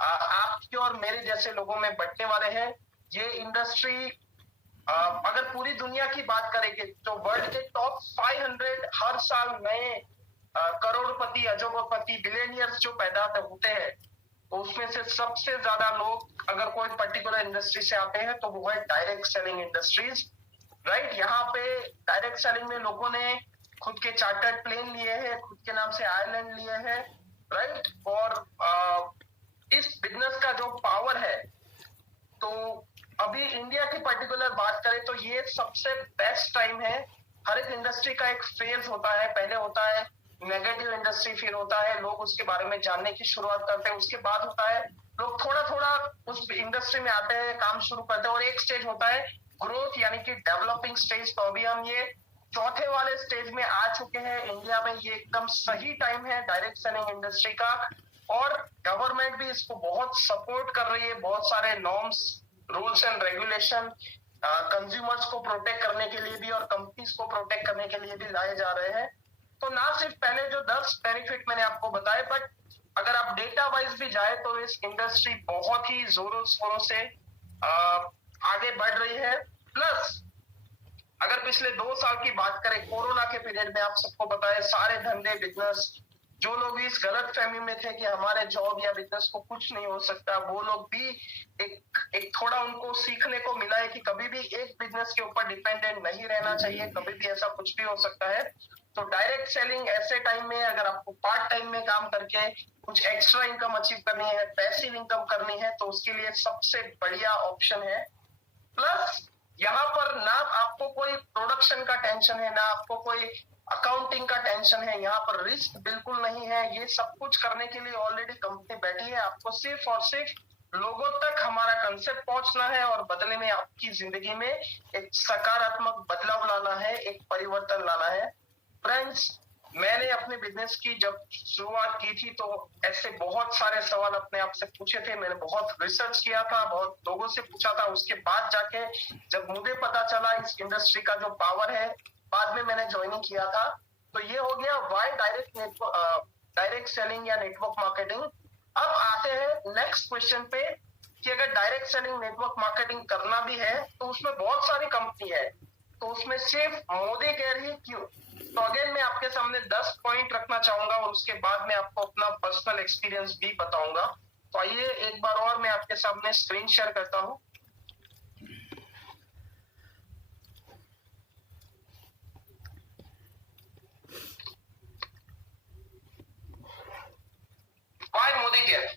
आपके और मेरे जैसे लोगों में बंटने वाले हैं। ये इंडस्ट्री अगर पूरी दुनिया की बात करेंगे तो वर्ल्ड के टॉप 500 हर साल नए करोड़पति, अजोगपति, बिलियनियर्स जो पैदा होते हैं, तो उसमें से सबसे ज्यादा लोग अगर कोई पर्टिकुलर इंडस्ट्री से आते हैं तो वो है डायरेक्ट सेलिंग इंडस्ट्रीज, राइट। यहाँ पे डायरेक्ट सेलिंग में लोगों ने खुद के चार्टर्ड प्लेन लिए हैं, खुद के नाम से आयरलैंड लिए हैं, राइट। और इस बिजनेस का जो पावर है, तो अभी इंडिया की पर्टिकुलर बात करें तो ये सबसे बेस्ट टाइम है। हर एक इंडस्ट्री का एक फेज होता है, पहले होता है नेगेटिव इंडस्ट्री, फिर होता है लोग उसके बारे में जानने की शुरुआत करते हैं, उसके बाद होता है लोग थोड़ा थोड़ा उस इंडस्ट्री में आते हैं, काम शुरू करते हैं, और एक स्टेज होता है ग्रोथ यानी कि डेवलपिंग स्टेज। तो अभी हम ये चौथे वाले स्टेज में आ चुके हैं इंडिया में। ये एकदम सही टाइम है डायरेक्ट सेलिंग इंडस्ट्री का, और गवर्नमेंट भी इसको बहुत सपोर्ट कर रही है। बहुत सारे norms, rules and regulation consumers को प्रोटेक्ट करने के लिए भी और कंपनीज को प्रोटेक्ट करने के लिए भी लाए जा रहे हैं। तो ना सिर्फ पहले जो 10 बेनिफिट मैंने आपको बताए, बट अगर आप डेटा वाइज भी जाए तो इस इंडस्ट्री बहुत ही जोरों शोरों से आगे बढ़ रही है। प्लस अगर पिछले 2 साल की बात करें, कोरोना के पीरियड में आप सबको बताए सारे धंधे, बिजनेस, जो लोग इस गलत फहमी में थे कि हमारे जॉब या बिजनेस को कुछ नहीं हो सकता, वो लोग भी एक थोड़ा उनको सीखने को मिला है कि कभी भी एक बिजनेस के ऊपर डिपेंडेंट नहीं रहना चाहिए, कभी भी ऐसा कुछ भी हो सकता है। तो डायरेक्ट सेलिंग ऐसे टाइम में अगर आपको पार्ट टाइम में काम करके कुछ एक्स्ट्रा इनकम अचीव करनी है, पैसिव इनकम करनी है, तो उसके लिए सबसे बढ़िया ऑप्शन है। प्लस यहाँ पर ना आपको कोई प्रोडक्शन का टेंशन है, ना आपको कोई अकाउंटिंग का टेंशन है, यहाँ पर रिस्क बिल्कुल नहीं है। ये सब कुछ करने के लिए ऑलरेडी कंपनी बैठी है, आपको सिर्फ और सिर्फ लोगों तक हमारा कंसेप्ट पहुंचना है और बदले में आपकी जिंदगी में एक सकारात्मक बदलाव लाना है, एक परिवर्तन लाना है। फ्रेंड्स, मैंने अपने बिजनेस की जब शुरुआत की थी तो ऐसे बहुत सारे सवाल अपने आप से पूछे थे, मैंने बहुत रिसर्च किया था, बहुत लोगों से पूछा था। उसके बाद जाके जब मुझे पता चला इस इंडस्ट्री का जो पावर है, बाद में मैंने ज्वाइनिंग किया था। तो ये हो गया व्हाई डायरेक्ट सेलिंग या नेटवर्क मार्केटिंग। अब आते हैं नेक्स्ट क्वेश्चन पे कि अगर डायरेक्ट सेलिंग नेटवर्क मार्केटिंग करना भी है तो उसमें बहुत सारी कंपनी है, तो उसमें सिर्फ मोदी केयर ही क्यों? तो अगेन मैं आपके सामने 10 पॉइंट रखना चाहूंगा और उसके बाद मैं आपको अपना पर्सनल एक्सपीरियंस भी बताऊंगा। तो आइए एक बार और मैं आपके सामने स्क्रीन शेयर करता हूं। Why Modi care?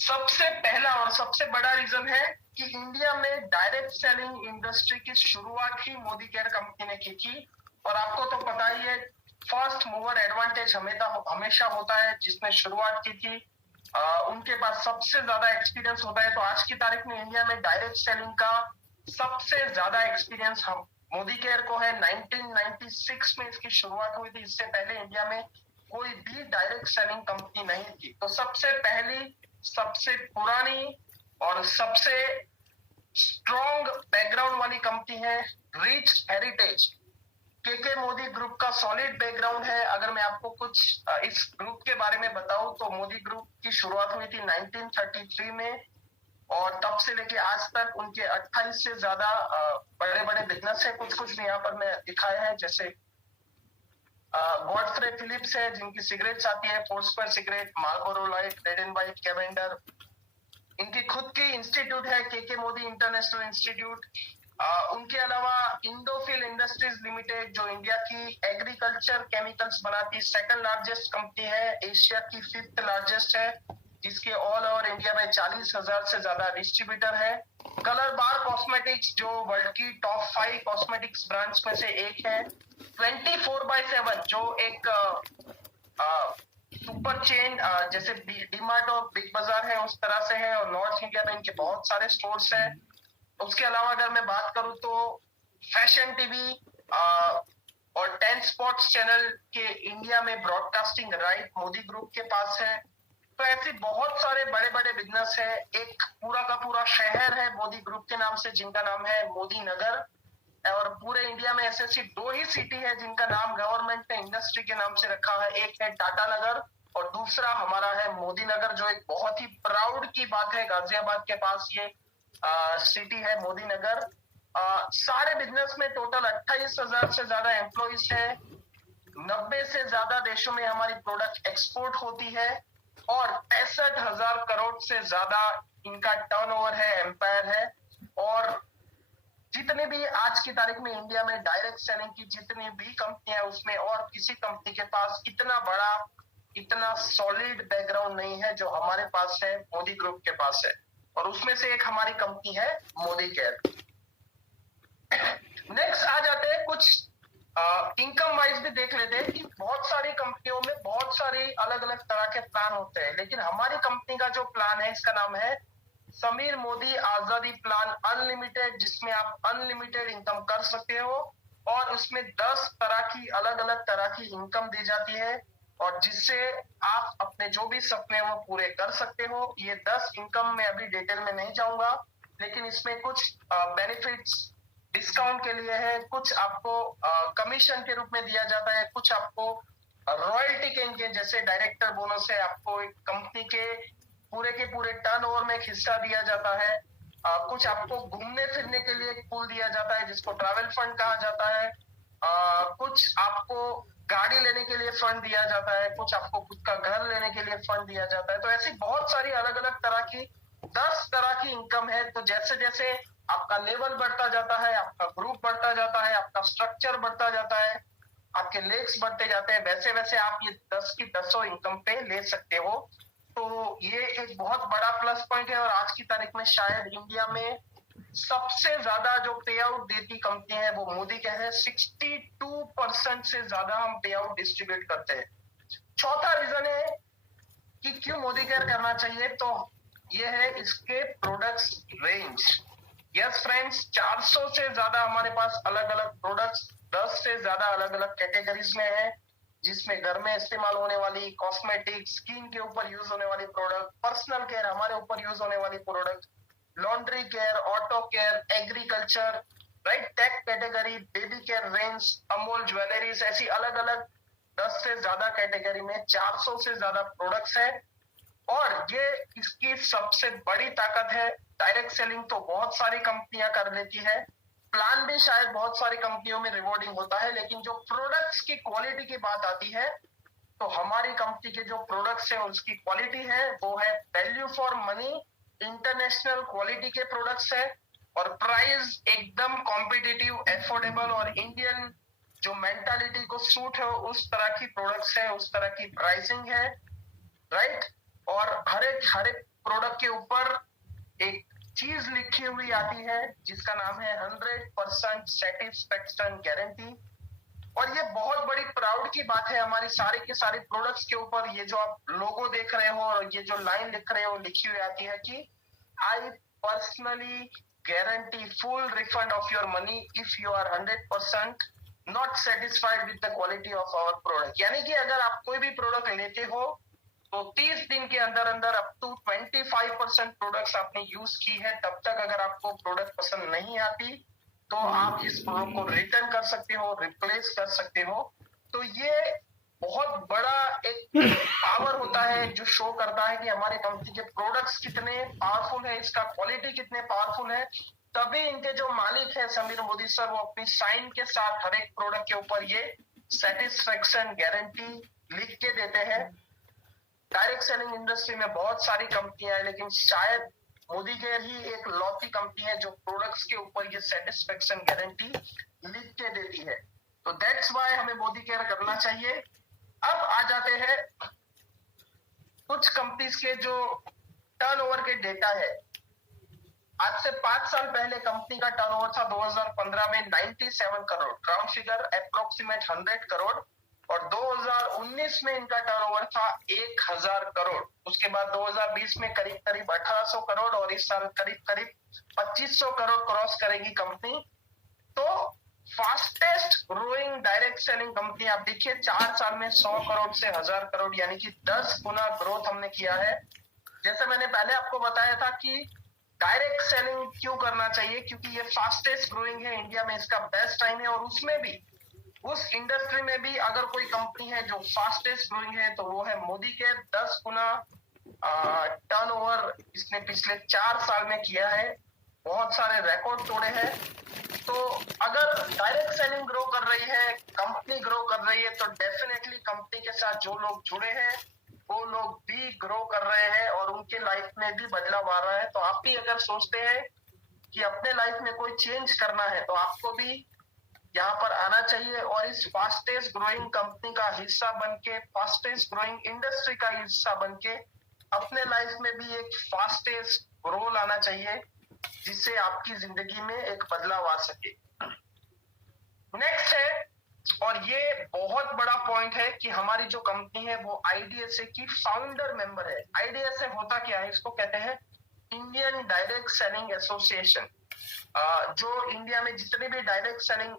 सबसे पहला और सबसे बड़ा रीजन है कि इंडिया में डायरेक्ट सेलिंग इंडस्ट्री की शुरुआत ही मोदी केयर कंपनी ने की थी। और आपको तो पता ही है, फर्स्ट मूवर एडवांटेज हमेशा होता है। जिसने शुरुआत की थी उनके पास सबसे ज्यादा एक्सपीरियंस होता है। तो आज की तारीख में इंडिया में डायरेक्ट सेलिंग का सबसे ज्यादा एक्सपीरियंस हम मोदी केयर को है। 1996 में इसकी शुरुआत हुई थी। इससे पहले इंडिया में कोई भी डायरेक्ट सेलिंग कंपनी नहीं थी। तो सबसे पहली, सबसे पुरानी और सबसे स्ट्रॉन्ग बैकग्राउंड वाली कंपनी है, rich heritage. KK Modi group का सॉलिड बैकग्राउंड है। अगर मैं आपको कुछ इस ग्रुप के बारे में बताऊं तो मोदी ग्रुप की शुरुआत हुई थी 1933 में, और तब से लेके आज तक उनके 28 से ज्यादा बड़े बड़े बिजनेस है। कुछ कुछ यहाँ पर मैं दिखाया है, जैसे गॉडफ्रे फिलिप्स है जिनकी सिगरेट्स आती है, Four Square cigarette, Marlboro light, red and white, Cavanders. इनकी खुद की इंस्टीट्यूट है, केके मोदी इंटरनेशनल इंस्टीट्यूट। उनके अलावा इंडोफिल इंडस्ट्रीज लिमिटेड जो इंडिया की एग्रीकल्चर केमिकल्स बनाती सेकंड लार्जेस्ट कंपनी है, एशिया की 5th लार्जेस्ट है, जिसके ऑल ओवर इंडिया में 40,000 से ज्यादा डिस्ट्रीब्यूटर है। कलर बार कॉस्मेटिक्स जो वर्ल्ड की टॉप 5 कॉस्मेटिक्स ब्रांड्स में से एक है। 24/7 जो एक सुपर चेन जैसे डीमार्ट और बिग बाजार है उस तरह से है, और नॉर्थ इंडिया में इनके बहुत सारे स्टोर्स हैं। उसके अलावा अगर मैं बात करूं तो फैशन टीवी और 10 स्पॉट्स चैनल के इंडिया में ब्रॉडकास्टिंग राइट मोदी ग्रुप के पास है। तो ऐसे बहुत सारे बड़े बड़े बिजनेस है। एक पूरा का पूरा शहर है मोदी ग्रुप के नाम से, जिनका नाम है मोदी नगर। और पूरे इंडिया में ऐसे सिर्फ 2 ही सिटी है जिनका नाम गवर्नमेंट ने इंडस्ट्री के नाम से रखा है। एक है टाटा नगर और दूसरा हमारा है मोदी नगर, जो एक बहुत ही प्राउड की बात है। गाजियाबाद के पास ये सिटी है मोदी नगर। सारे बिजनेस में टोटल 28,000 से ज्यादा एम्प्लॉइज है। 90 से ज्यादा देशों में हमारी प्रोडक्ट एक्सपोर्ट होती है, और 65,000 करोड़ से ज्यादा इनका टर्नओवर है, एम्पायर है। और जितने भी आज की तारीख में इंडिया में डायरेक्ट सेलिंग की जितनी भी कंपनियां उसमें और किसी कंपनी के पास इतना बड़ा, इतना सॉलिड बैकग्राउंड नहीं है जो हमारे पास है, मोदी ग्रुप के पास है। और उसमें से एक हमारी कंपनी है मोदी केयर। नेक्स्ट आ जाते हैं कुछ इनकम वाइज भी देख लेते हैं कि बहुत सारी कंपनियों में बहुत सारी अलग अलग तरह के प्लान होते हैं, लेकिन हमारी कंपनी का जो प्लान है इसका नाम है समीर मोदी आजादी प्लान अनलिमिटेड, जिसमें आप अनलिमिटेड इनकम कर सकते हो, और उसमें 10 तरह की अलग अलग तरह की इनकम दी जाती है, और जिससे आप अपने जो भी सपने वो पूरे कर सकते हो। ये 10 इनकम में अभी डिटेल में नहीं जाऊंगा, लेकिन इसमें कुछ बेनिफिट्स डिस्काउंट के लिए है, कुछ आपको कमीशन के रूप में दिया जाता है, कुछ आपको रॉयल्टी के जैसे डायरेक्टर बोनस है, आपको एक कंपनी के पूरे टर्नओवर में एक हिस्सा दिया जाता है। कुछ आपको घूमने फिरने के लिए एक पूल दिया जाता है जिसको ट्रैवल फंड कहा जाता है। कुछ आपको गाड़ी लेने के लिए फंड दिया जाता है, कुछ आपको खुद का घर लेने के लिए फंड दिया जाता है। तो ऐसी बहुत सारी अलग अलग तरह की 10 तरह की इनकम है। तो जैसे जैसे आपका लेवल बढ़ता जाता है, आपका ग्रुप बढ़ता जाता है, आपका स्ट्रक्चर बढ़ता जाता है, आपके लेग्स बढ़ते जाते हैं, वैसे वैसे आप ये 10 की 10 इनकम पे ले सकते हो। तो ये एक बहुत बड़ा प्लस पॉइंट है। और आज की तारीख में शायद इंडिया में सबसे ज्यादा जो पे आउट देती कंपनी है वो मोदी के है। 62% से ज्यादा हम पे आउट डिस्ट्रीब्यूट करते हैं। चौथा रीजन है कि क्यों मोदी केयर करना चाहिए, तो ये है इसके प्रोडक्ट्स रेंज। यस फ्रेंड्स, 400 से ज्यादा हमारे पास अलग अलग प्रोडक्ट्स 10 से ज्यादा अलग अलग कैटेगरीज में है, जिसमें घर में इस्तेमाल होने वाली कॉस्मेटिक्स, स्किन के ऊपर यूज होने वाली प्रोडक्ट, पर्सनल केयर हमारे ऊपर यूज होने वाली product, laundry care, auto care, agriculture, right, take category, baby care range, Amul jewelleries, ऐसी अलग अलग 10 से ज्यादा कैटेगरी में 400 से ज्यादा प्रोडक्ट्स है। और ये इसकी सबसे बड़ी ताकत है। डायरेक्ट सेलिंग तो बहुत सारी कंपनियां कर लेती है, प्लान भी शायद बहुत सारी कंपनियों में रिवॉर्डिंग होता है, लेकिन जो प्रोडक्ट्स की क्वालिटी की बात आती है तो हमारी कंपनी के जो प्रोडक्ट्स है उसकी क्वालिटी है वो है value for money, international quality के प्रोडक्ट्स है, और प्राइस एकदम कॉम्पिटिटिव, एफोर्डेबल और इंडियन जो मेंटालिटी को सूट है उस तरह की प्रोडक्ट्स है, उस तरह की प्राइसिंग है, राइट। और हर एक प्रोडक्ट के ऊपर एक चीज लिखी हुई आती है जिसका नाम है 100% सेटिस्फेक्शन गारंटी। और ये बहुत बड़ी प्राउड की बात है हमारी सारी के सारी प्रोडक्ट्स के ऊपर। ये जो आप लोगो देख रहे हो और ये जो लाइन लिख रहे हो लिखी हुई आती है कि I personally guarantee full refund of your money if you are 100% not satisfied with the quality of our product. यानी कि अगर आप कोई भी प्रोडक्ट लेते हो तो 30 दिन के अंदर अंदर अप टू 25% प्रोडक्ट्स आपने यूज की है, तब तक अगर आपको प्रोडक्ट पसंद नहीं आती तो आप इस प्रोडक्ट को रिटर्न कर सकते हो, रिप्लेस कर सकते हो। तो ये बहुत बड़ा एक पावर होता है जो शो करता है कि हमारी कंपनी के प्रोडक्ट्स कितने पावरफुल है, इसका क्वालिटी कितने पावरफुल है। तभी इनके जो मालिक है समीर मोदी सर, वो अपनी साइन के साथ हर एक प्रोडक्ट के ऊपर ये सेटिस्फेक्शन गारंटी लिख के देते हैं। डायरेक्ट सेलिंग इंडस्ट्री में बहुत सारी कंपनियां हैं, लेकिन शायद मोदी केयर ही एक लौती कंपनी है जो प्रोडक्ट्स के ऊपर ये सेटिस्फेक्शन गारंटी लिख के देती है। तो दैट्स व्हाई हमें मोदी केयर करना चाहिए। अब आ जाते हैं कुछ कंपनीज के जो टर्नओवर के डेटा है। आज से 5 साल पहले कंपनी का टर्नओवर था 2015 में 97 crore, round figure approximate 100 crore, और 2019 में इनका टर्नओवर था 1000 करोड़। उसके बाद 2020 में करीब करीब 1800 करोड़ और इस साल करीब करीब 2500 करोड़ क्रॉस करेगी कंपनी। तो fastest growing direct selling company आप देखिए, 4 साल में 100 करोड़ से 1000 करोड़, यानी कि 10 गुना ग्रोथ हमने किया है। जैसे मैंने पहले आपको बताया था कि डायरेक्ट सेलिंग क्यों करना चाहिए, क्योंकि ये फास्टेस्ट ग्रोइंग है, इंडिया में इसका बेस्ट टाइम है, और उसमें भी उस इंडस्ट्री में भी अगर कोई कंपनी है जो फास्टेस्ट ग्रोइंग है तो वो है मोदी केयर। 10 गुना टर्नओवर इसने पिछले 4 साल में किया है, बहुत सारे रिकॉर्ड तोड़े हैं। तो अगर डायरेक्ट सेलिंग ग्रो कर रही है, कंपनी ग्रो कर रही है, तो डेफिनेटली कंपनी के साथ जो लोग जुड़े हैं वो लोग भी ग्रो कर रहे हैं और उनके लाइफ में भी बदलाव आ रहा है। तो आप भी अगर सोचते हैं कि अपने लाइफ में कोई चेंज करना है तो आपको भी यहाँ पर आना चाहिए और इस फास्टेस्ट ग्रोइंग कंपनी का हिस्सा बनके, फास्टेस्ट ग्रोइंग इंडस्ट्री का हिस्सा बनके अपने लाइफ में भी एक फास्टेस्ट ग्रो लाना चाहिए, जिससे आपकी जिंदगी में एक बदलाव आ सके। नेक्स्ट है, और ये बहुत बड़ा पॉइंट है कि हमारी जो कंपनी है वो आईडीएसए की फाउंडर मेंबर है। आईडीएसए होता क्या है, इसको कहते हैं इंडियन डायरेक्ट सेलिंग एसोसिएशन। जो इंडिया में जितने भी डायरेक्ट सेलिंग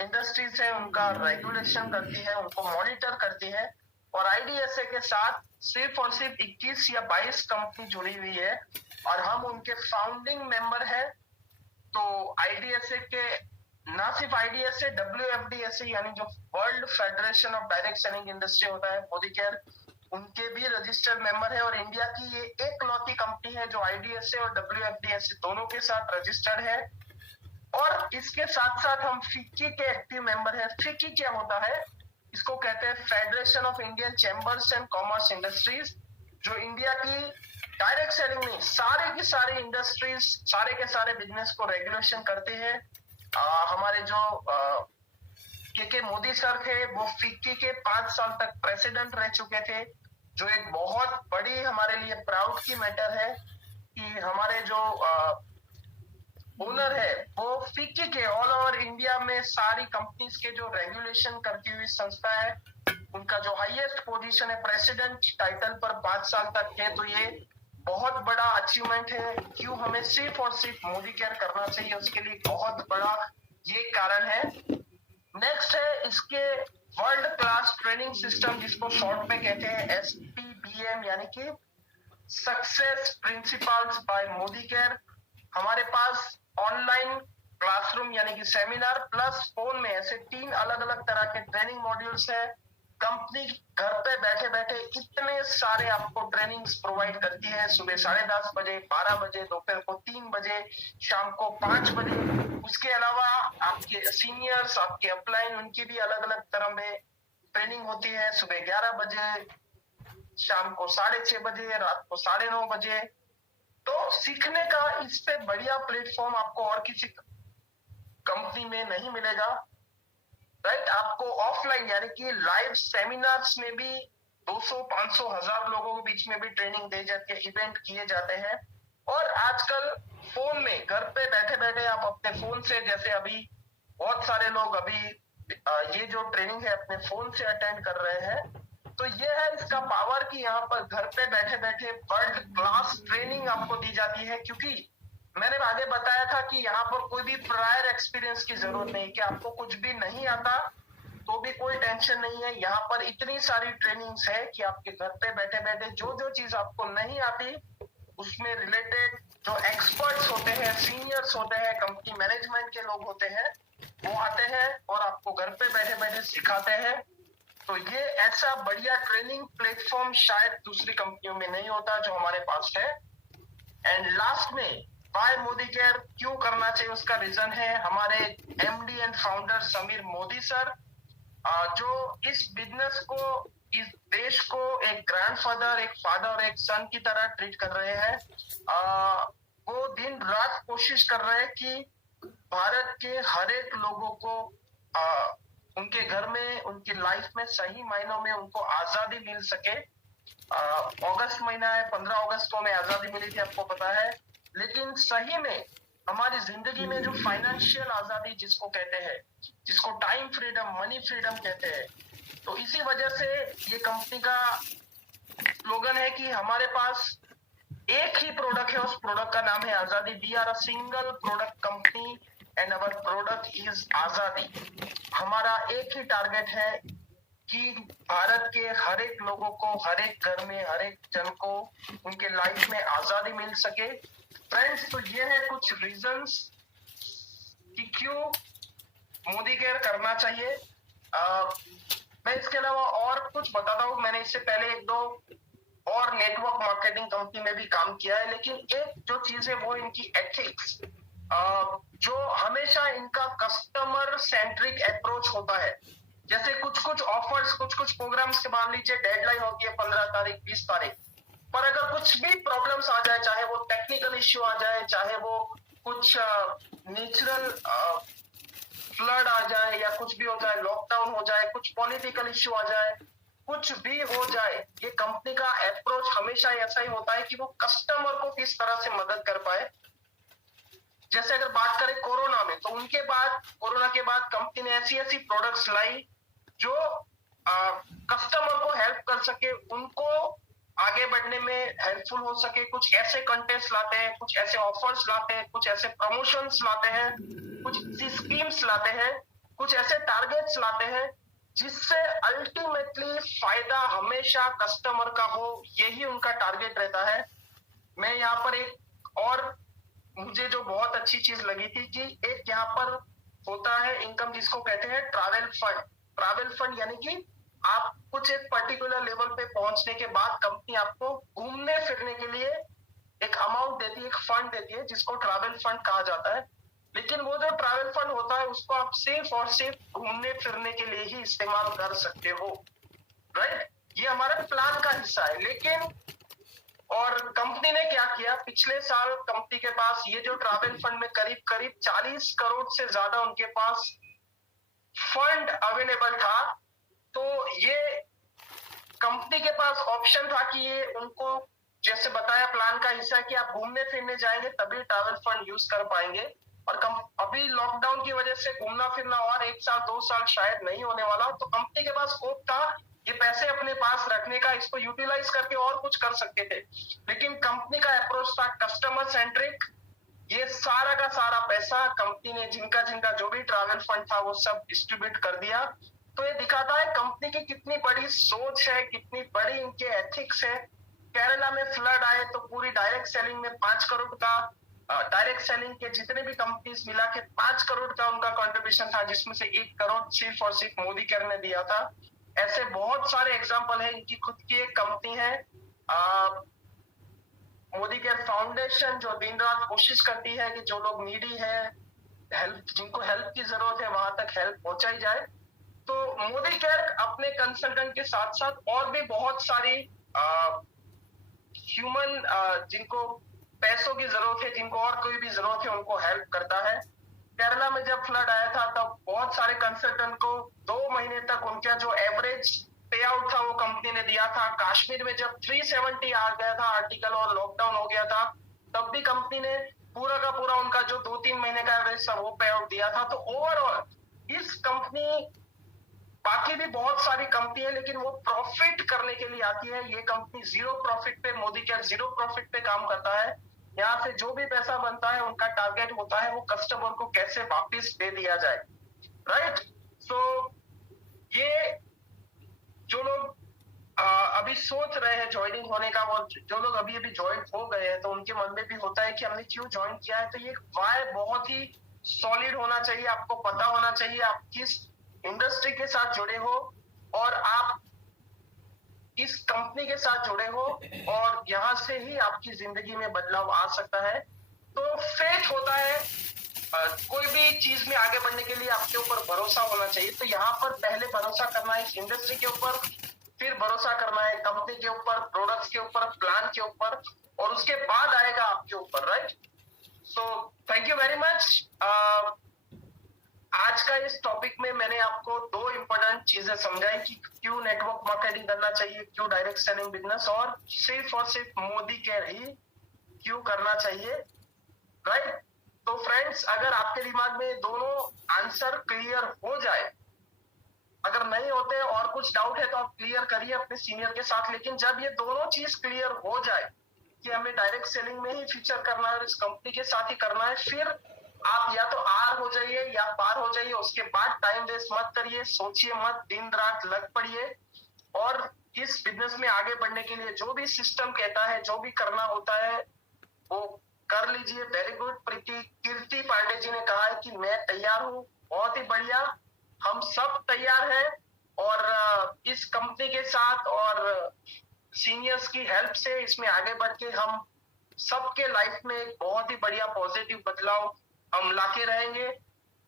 इंडस्ट्रीज है उनका रेगुलेशन करती है, उनको मॉनिटर करती है। और आईडीएसए के साथ सिर्फ और सिर्फ 21 या 22 कंपनी जुड़ी हुई है और हम उनके फाउंडिंग मेंबर है। तो आईडीएसए के ना सिर्फ आईडीएसए, डब्ल्यूएफडीएसए यानी जो world federation of direct selling industry होता है, मोदी केयर, उनके भी रजिस्टर्ड मेंबर है। और इंडिया की ये एक लौती कंपनी है जो आईडीएसए और डब्ल्यूएफडीएसए दोनों के साथ रजिस्टर्ड है। और इसके साथ साथ हम फिक्की के एक्टिव मेंबर है। फिक्की क्या होता है, इसको कहते हैं federation of Indian chambers and commerce industries, जो इंडिया की डायरेक्ट सेलिंग में सारे की सारी इंडस्ट्रीज, सारे के सारे बिजनेस को रेगुलेशन करते हैं। हमारे जो के मोदी सर थे वो फिक्की के 5 साल तक प्रेसिडेंट रह चुके थे, जो एक बहुत बड़ी हमारे लिए प्राउड की मैटर है कि हमारे जो ओनर है वो फिक्की के ऑल ओवर इंडिया में सारी कंपनीज के जो रेगुलेशन करती हुई संस्था है, उनका जो हाईएस्ट पोजीशन है प्रेसिडेंट टाइटल पर 5 साल तक है। तो ये बहुत बड़ा अचीवमेंट है। क्यों हमें सिर्फ और सिर्फ मोदी केयर करना चाहिए, उसके लिए बहुत बड़ा ये कारण है। नेक्स्ट है इसके वर्ल्ड क्लास ट्रेनिंग सिस्टम, जिसको शॉर्ट में कहते हैं SPBM, यानी कि success principles by Modi care. हमारे पास ऑनलाइन क्लासरूम यानी कि सेमिनार प्लस फोन में ऐसे 3 अलग अलग तरह के ट्रेनिंग मॉड्यूल्स है। कंपनी घर पे बैठे बैठे इतने सारे आपको ट्रेनिंग्स प्रोवाइड करती है, सुबह 10:30 बजे, 12 बजे, दोपहर को 3 बजे, शाम को 5 बजे। उसके अलावा आपके सीनियर्स, आपके अपलाइन, उनकी भी अलग अलग तरह में ट्रेनिंग होती है, सुबह 11 बजे, शाम को 6:30 बजे, रात को 9:30 बजे। तो सीखने का इससे बढ़िया प्लेटफॉर्म आपको और किसी कंपनी में नहीं मिलेगा, राइट। आपको ऑफलाइन यानी कि लाइव सेमिनार्स में भी 200, 500, 1000 लोगों के बीच में भी ट्रेनिंग दी जाती है, इवेंट किए जाते हैं। और आजकल फोन में घर पे बैठे बैठे आप अपने फोन से, जैसे अभी बहुत सारे लोग अभी ये जो ट्रेनिंग है अपने फोन से अटेंड कर रहे हैं। तो ये है इसका पावर कि यहाँ पर घर पे बैठे बैठे वर्ल्ड क्लास ट्रेनिंग आपको दी जाती है। क्योंकि मैंने आगे बताया था कि यहाँ पर कोई भी प्रायर एक्सपीरियंस की जरूरत नहीं, कि आपको कुछ भी नहीं आता तो तो भी कोई टेंशन नहीं है। यहाँ पर इतनी सारी ट्रेनिंग्स है कि आपके घर पे बैठे बैठे जो जो चीज आपको नहीं आती उसमें रिलेटेड जो एक्सपर्ट्स होते हैं, सीनियर्स होते हैं, कंपनी मैनेजमेंट के लोग होते हैं, वो आते हैं और आपको घर पे बैठे बैठे सिखाते हैं। तो ये ऐसा बढ़िया ट्रेनिंग प्लेटफॉर्म शायद दूसरी कंपनियों में नहीं होता जो हमारे पास है। एंड लास्ट में वाई मोदी केयर क्यों करना चाहिए उसका रीजन है हमारे MD and founder Sameer Modi sir, जो इस बिजनेस को, इस देश को एक ग्रैंडफादर, एक फादर और एक सन की तरह ट्रीट कर रहे हैं। वो दिन रात कोशिश कर रहे हैं कि भारत के हर एक लोगों को उनके घर में, उनकी लाइफ में सही मायनों में उनको आजादी मिल सके। अगस्त महीना है, 15 अगस्त को हमें आजादी मिली थी, आपको पता है। लेकिन सही में हमारी जिंदगी में जो फाइनेंशियल आजादी जिसको कहते हैं, जिसको टाइम फ्रीडम, मनी फ्रीडम कहते हैं, तो इसी वजह से ये कंपनी का स्लोगन है कि हमारे पास एक ही प्रोडक्ट है, उस प्रोडक्ट का नाम है Azadi. We are a single product company and our product is Azadi. हमारा एक ही टारगेट है कि भारत के हर एक लोगों को, हर एक घर में, हर एक जन को उनके लाइफ में आजादी मिल सके। फ्रेंड्स, तो ये है कुछ रीजंस कि क्यों मोदी केयर करना चाहिए। मैं इसके अलावा और कुछ बताता हूँ। मैंने इससे पहले एक दो और नेटवर्क मार्केटिंग कंपनी में भी काम किया है, लेकिन एक जो चीज है वो इनकी एथिक्स, जो हमेशा इनका कस्टमर सेंट्रिक अप्रोच होता है। जैसे कुछ कुछ ऑफर्स, कुछ कुछ प्रोग्राम्स के मान लीजिए डेडलाइन होती है 15 तारीख, 20 तारीख, पर अगर कुछ भी प्रॉब्लम्स आ जाए, चाहे वो टेक्निकल इश्यू आ जाए, चाहे वो कुछ नेचुरल फ्लड आ जाए या कुछ भी हो जाए, लॉकडाउन हो जाए, कुछ पॉलिटिकल इश्यू आ जाए, कुछ भी हो जाए, ये कंपनी का अप्रोच हमेशा ऐसा ही होता है कि वो कस्टमर को किस तरह से मदद कर पाए। जैसे अगर बात करें कोरोना में, तो उनके बाद, कोरोना के बाद कंपनी ने ऐसी ऐसी प्रोडक्ट्स लाई जो कस्टमर को हेल्प कर सके, उनको आगे बढ़ने में हेल्पफुल हो सके। कुछ ऐसे कंटेस्ट लाते हैं, कुछ ऐसे ऑफर्स लाते हैं, कुछ ऐसे प्रमोशंस लाते हैं, कुछ ऐसी स्कीम्स लाते हैं, कुछ ऐसे टारगेट्स लाते हैं जिससे अल्टीमेटली फायदा हमेशा कस्टमर का हो। यही उनका टारगेट रहता है। मैं यहाँ पर एक और मुझे जो बहुत अच्छी चीज लगी थी कि एक यहाँ पर होता है इनकम जिसको कहते हैं ट्रैवल फंड। ट्रैवल फंड यानी कि आप कुछ एक पर्टिकुलर लेवल पे पहुंचने के बाद कंपनी आपको घूमने फिरने के लिए एक अमाउंट देती है, एक फंड देती है, जिसको ट्रैवल फंड कहा जाता है। लेकिन वो जो ट्रैवल फंड होता है उसको आप सिर्फ और सिर्फ घूमने फिरने के लिए ही इस्तेमाल कर सकते हो, राइट? ये हमारे प्लान का हिस्सा है। लेकिन और कंपनी ने क्या किया, पिछले साल कंपनी के पास ये जो ट्रैवल फंड में करीब करीब 40 करोड़ से ज्यादा उनके पास फंड अवेलेबल था। तो ये कंपनी के पास ऑप्शन था कि ये उनको, जैसे बताया, प्लान का हिस्सा है कि आप घूमने फिरने जाएंगे तभी ट्रैवल फंड यूज कर पाएंगे। और अभी लॉकडाउन की वजह से घूमना फिरना और 1 साल 2 साल शायद नहीं होने वाला, तो कंपनी के पास स्कोप था ये पैसे अपने पास रखने का, इसको यूटिलाइज करके और कुछ कर सकते थे। लेकिन कंपनी का अप्रोच था कस्टमर सेंट्रिक। ये सारा का सारा पैसा कंपनी ने, जिनका जिनका जो भी ट्रैवल फंड था, वो सब डिस्ट्रीब्यूट कर दिया। तो ये दिखाता है कंपनी की कितनी बड़ी सोच है, कितनी बड़ी इनके एथिक्स है। केरला में फ्लड आए तो पूरी डायरेक्ट सेलिंग में 5 करोड़ का, डायरेक्ट सेलिंग के जितने भी कंपनीज मिला के 5 करोड़ का उनका कंट्रीब्यूशन था, जिसमें से 1 करोड़ सिर्फ और सिर्फ मोदी केयर ने दिया था। ऐसे बहुत सारे एग्जाम्पल है। इनकी खुद की एक कंपनी है मोदी केयर फाउंडेशन, जो दिन रात कोशिश करती है कि जो लोग नीडी है, हेल्प, जिनको हेल्प की जरूरत है, वहां तक हेल्प पहुंचाई जाए। तो मोदी केयर अपने कंसल्टेंट के साथ साथ और भी बहुत सारी ह्यूमन, जिनको पैसों की जरूरत है, जिनको और कोई भी जरूरत है, उनको हेल्प करता है। केरला में जब फ्लड आया था तब बहुत सारे कंसल्टेंट को 2 महीने तक उनका जो एवरेज पे आउट था वो कंपनी ने दिया था। कश्मीर में जब 370 आ गया था आर्टिकल और लॉकडाउन हो गया था, तब भी कंपनी ने पूरा का पूरा उनका जो 2-3 महीने का एवरेज था वो पे आउट दिया था। तो ओवरऑल इस कंपनी, बाकी भी बहुत सारी कंपनी है लेकिन वो प्रॉफिट करने के लिए आती है। ये कंपनी जीरो प्रॉफिट पे, मोदी केयर जीरो प्रॉफिट पे काम करता है। यहाँ से जो भी पैसा बनता है उनका टारगेट होता है वो कस्टमर को कैसे वापस दे दिया जाए, राइट? सो ये जो लोग अभी सोच रहे हैं ज्वाइनिंग होने का, और जो लोग अभी अभी ज्वाइन हो गए हैं, तो उनके मन में भी होता है कि हमने क्यों ज्वाइन किया है। तो ये वाय बहुत ही सॉलिड होना चाहिए, आपको पता होना चाहिए आप किस इंडस्ट्री के साथ जुड़े हो और आप किस कंपनी के साथ जुड़े हो, और यहां से ही आपकी जिंदगी में बदलाव आ सकता है। तो फेथ होता है, कोई भी चीज में आगे बढ़ने के लिए आपके ऊपर भरोसा होना चाहिए। तो यहाँ पर पहले भरोसा करना है इस इंडस्ट्री के ऊपर, फिर भरोसा करना है कंपनी के ऊपर, प्रोडक्ट्स के ऊपर, प्लान के ऊपर, और उसके बाद आएगा आपके ऊपर, right. So thank you very much. आज का इस टॉपिक में मैंने आपको दो इंपॉर्टेंट चीजें समझाई कि क्यों नेटवर्क मार्केटिंग करना चाहिए, क्यों डायरेक्ट सेलिंग बिजनेस, और सिर्फ मोदी केयर ही क्यों करना चाहिए, राइट। तो फ्रेंड्स, अगर आपके दिमाग में दोनों आंसर क्लियर हो जाए, अगर नहीं होते और कुछ डाउट है तो आप क्लियर करिए अपने सीनियर के साथ, लेकिन जब ये दोनों चीज क्लियर हो जाए कि हमें डायरेक्ट सेलिंग में ही फीचर करना है और इस कंपनी के साथ ही करना है, फिर आप या तो आर हो जाइए या पार हो जाइए। उसके बाद टाइम वेस्ट मत करिए, सोचिए मत, दिन रात लग पड़िए, और इस बिजनेस में आगे बढ़ने के लिए जो भी सिस्टम कहता है, जो भी करना होता है, वो कर लीजिए। वेरी गुड प्रीति। कीर्ति पांडे जी ने कहा है कि मैं तैयार हूँ, बहुत ही बढ़िया, हम सब तैयार हैं, और इस कंपनी के साथ और सीनियर्स की हेल्प से इसमें आगे बढ़ के हम सबके लाइफ में एक बहुत ही बढ़िया पॉजिटिव बदलाव हम लाके रहेंगे।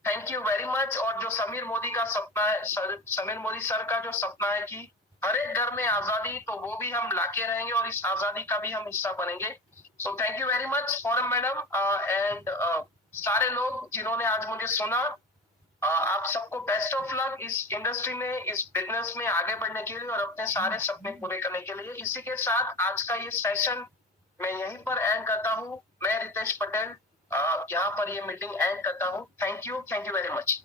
Thank you very much. और जो समीर मोदी का सपना है, समीर मोदी सर का जो सपना है कि हर एक घर में आजादी, तो वो भी हम लाके रहेंगे और इस आजादी का भी हम हिस्सा बनेंगे। So thank you very much फॉरम मैडम एंड सारे लोग जिन्होंने आज मुझे सुना। आप सबको बेस्ट ऑफ लक इस इंडस्ट्री में, इस बिजनेस में आगे बढ़ने के लिए और अपने सारे सपने पूरे करने के लिए। इसी के साथ आज का ये सेशन मैं यहीं पर एंड करता हूँ। मैं रितेश पटेल यहाँ पर ये मीटिंग एंड करता हूँ। Thank you very much.